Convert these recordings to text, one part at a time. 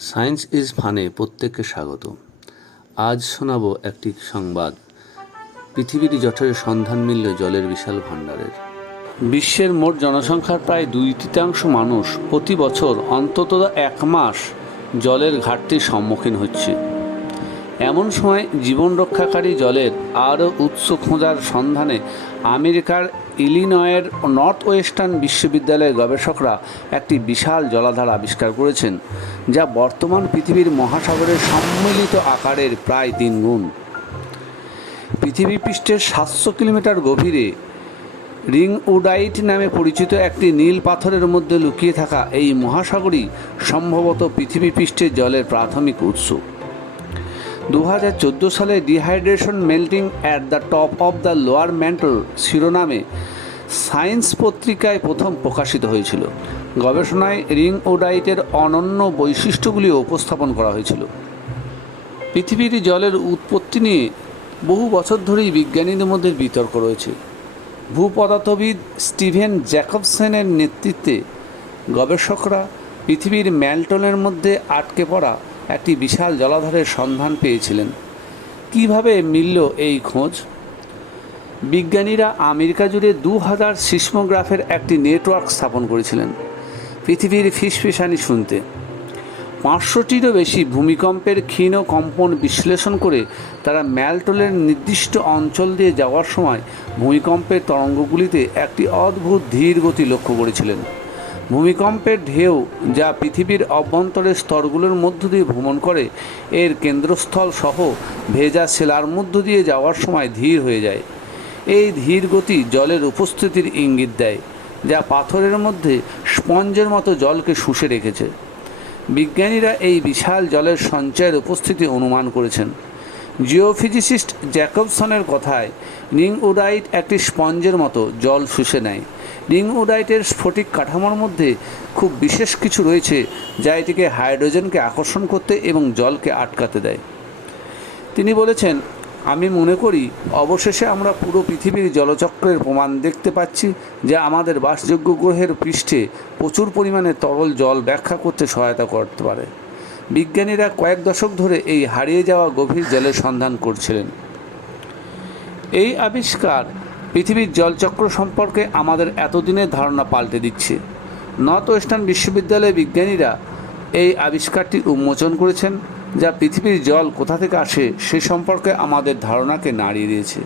Science is ফানে প্রত্যেককে স্বাগত। আজ শোনাব একটি সংবাদ। পৃথিবীর জঠরে সন্ধান মিলল জলের বিশাল ভাণ্ডারের। বিশ্বের মোট জনসংখ্যার প্রায় দুই তৃতীয়াংশ মানুষ প্রতি বছর অন্তত এক মাস জলের ঘাটতির সম্মুখীন হচ্ছে। এমন সময় জীবন রক্ষাকারী জলের আরও উৎস খোঁজার সন্ধানে আমেরিকার ইলিনয়ের নর্থ ওয়েস্টার্ন বিশ্ববিদ্যালয়ের গবেষকরা একটি বিশাল জলাধার আবিষ্কার করেছেন, যা বর্তমান পৃথিবীর মহাসাগরের সম্মিলিত আকারের প্রায় তিন গুণ। পৃথিবী পৃষ্ঠের সাতশো কিলোমিটার গভীরে রিং উডাইট নামে পরিচিত একটি নীল পাথরের মধ্যে লুকিয়ে থাকা এই মহাসাগরই সম্ভবত পৃথিবী পৃষ্ঠের জলের প্রাথমিক উৎস। দু হাজার চোদ্দ সালে dehydration melting at the top of the lower mantle শিরোনামে সায়েন্স পত্রিকায় প্রথম প্রকাশিত হয়েছিল। গবেষণায় রিং ওডাইটের অনন্য বৈশিষ্ট্যগুলি উপস্থাপন করা হয়েছিল। পৃথিবীর জলের উৎপত্তি নিয়ে বহু বছর ধরেই বিজ্ঞানীদের মধ্যে বিতর্ক রয়েছে। ভূপদার্থবিদ স্টিভেন জ্যাকবসেনের নেতৃত্বে গবেষকরা পৃথিবীর ম্যালটনের মধ্যে আটকে পড়া একটি বিশাল জলাধারের সন্ধান পেয়েছিলেন। কীভাবে মিলল এই খোঁজ? বিজ্ঞানীরা আমেরিকা জুড়ে দু হাজার সিসমোগ্রাফের একটি নেটওয়ার্ক স্থাপন করেছিলেন, পৃথিবীর ফিসফিসানি শুনতে। পাঁচশোটিরও বেশি ভূমিকম্পের ক্ষীণ কম্পন বিশ্লেষণ করে তারা ম্যালটোলের নির্দিষ্ট অঞ্চল দিয়ে যাওয়ার সময় ভূমিকম্পের তরঙ্গগুলিতে একটি অদ্ভুত ধীর গতি লক্ষ্য করেছিলেন। ভূমিকম্পের ঢেউ যা পৃথিবীর অভ্যন্তরের স্তরগুলোর মধ্য দিয়ে ভ্রমণ করে, এর কেন্দ্রস্থল সহ ভেজা শিলার মধ্য দিয়ে যাওয়ার সময় ধীর হয়ে যায়। এই ধীর গতি জলের উপস্থিতির ইঙ্গিত দেয়, যা পাথরের মধ্যে স্পঞ্জের মতো জলকে শুষে রেখেছে। বিজ্ঞানীরা এই বিশাল জলের সঞ্চয়ের উপস্থিতি অনুমান করেছেন। জিওফিজিসিস্ট জ্যাকবসনের কথায় রিং উডাইট একটি স্পঞ্জের মতো জল শুষে নেয়। রিং উডাইটের স্ফটিক কাঠামোর মধ্যে খুব বিশেষ কিছু রয়েছে যা এটিকে হাইড্রোজেনকে আকর্ষণ করতে এবং জলকে আটকাতে দেয়। তিনি বলেছেন, আমি মনে করি, অবশেষে আমরা পুরো পৃথিবীর জলচক্রের প্রমাণ দেখতে পাচ্ছি যা আমাদের বাসযোগ্য গ্রহের পৃষ্ঠে প্রচুর পরিমাণে তরল জল ব্যাখ্যা করতে সহায়তা করতে পারে। বিজ্ঞানীরা কয়েক দশক ধরে এই হারিয়ে যাওয়া গভীর জলের সন্ধান করছিলেন। এই আবিষ্কার পৃথিবীর জলচক্র সম্পর্কে আমাদের এতদিনের ধারণা পাল্টে দিচ্ছে। নর্থ ওয়েস্টার্ন বিশ্ববিদ্যালয়ের বিজ্ঞানীরা এই আবিষ্কারটি উন্মোচন করেছেন, যা পৃথিবীর জল কোথা থেকে আসে সে সম্পর্কে আমাদের ধারণাকে নাড়িয়ে দিয়েছে।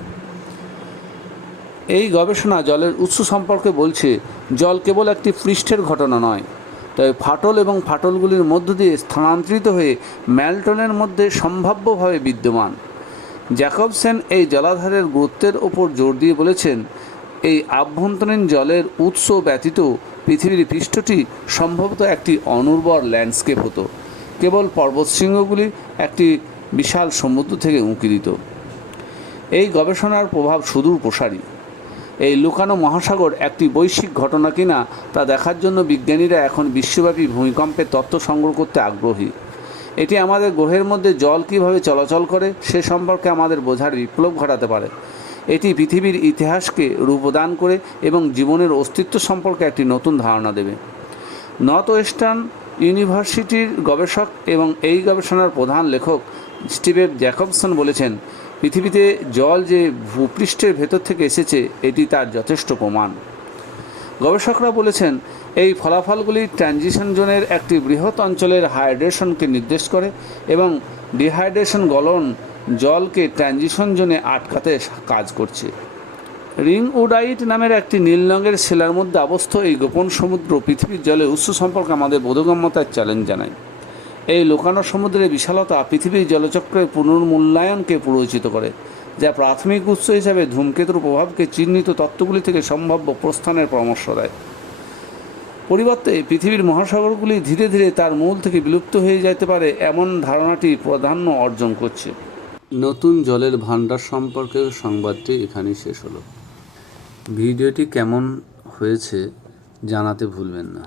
এই গবেষণা জলের উৎস সম্পর্কে বলছে, জল কেবল একটি পৃষ্ঠের ঘটনা নয়, তবে ফাটল এবং ফাটলগুলির মধ্য দিয়ে স্থানান্তরিত হয়ে ম্যালটনের মধ্যে সম্ভাব্যভাবে বিদ্যমান। জ্যাকবসেন এই জলাধারের গুরুত্বের ওপর জোর দিয়ে বলেছেন, এই আভ্যন্তরীণ জলের উৎস ব্যতীত পৃথিবীর পৃষ্ঠটি সম্ভবত একটি অনুর্বর ল্যান্ডস্কেপ হতো। কেবল পর্বতশৃঙ্গগুলি একটি বিশাল সমুদ্র থেকে উঁকি দিত। এই গবেষণার প্রভাব সুদূর প্রসারী। এই লুকানো মহাসাগর একটি বৈশ্বিক ঘটনা কিনা তা দেখার জন্য বিজ্ঞানীরা এখন বিশ্বব্যাপী ভূমিকম্পের তথ্য সংগ্রহ করতে আগ্রহী। এটি আমাদের গ্রহের মধ্যে জল কীভাবে চলাচল করে, সে সম্পর্কে আমাদের বোঝার বিপ্লব ঘটাতে পারে। এটি পৃথিবীর ইতিহাসকে রূপদান করে এবং জীবনের অস্তিত্ব সম্পর্কে একটি নতুন ধারণা দেবে। নর্থ ওয়েস্টার্ন ইউনিভার্সিটির গবেষক এবং এই গবেষণার প্রধান লেখক স্টিভেন জ্যাকবসন বলেছেন, পৃথিবীতে জল যে ভূপৃষ্ঠের ভেতর থেকে এসেছে, এটি তার যথেষ্ট প্রমাণ। গবেষকরা বলেছেন, এই ফলাফলগুলি ট্রানজিশন জোনের একটি বৃহৎ অঞ্চলের হাইড্রেশনকে নির্দেশ করে এবং ডিহাইড্রেশন গলন জলকে ট্রানজিশন জোনে আটকাতে কাজ করছে। রিং উডাইট নামের একটি নীল রঙের শিলার মধ্যে অবস্থ এই গোপন সমুদ্র পৃথিবীর জলে উৎস সম্পর্কে আমাদের বোধগম্যতার চ্যালেঞ্জ জানায়। এই লোকানো সমুদ্রের বিশালতা পৃথিবীর জলচক্রের পুনর্মূল্যায়নকে পুরোচিত করে। যা প্রাথমিক উৎস হিসাবে ধূমকেতুর প্রভাবকে চিহ্নিত তত্ত্বগুলি থেকে সম্ভাব্য প্রস্থানের পরামর্শ দেয়। পরিবর্তে পৃথিবীর মহাসাগরগুলি ধীরে ধীরে তার মূল থেকে বিলুপ্ত হয়ে যেতে পারে এমন ধারণাটি প্রাধান্য অর্জন করছে। নতুন জলের ভাণ্ডার সম্পর্কে সংবাদটি এখানেই শেষ হলো। ভিডিওটি কেমন হয়েছে জানাতে ভুলবেন না।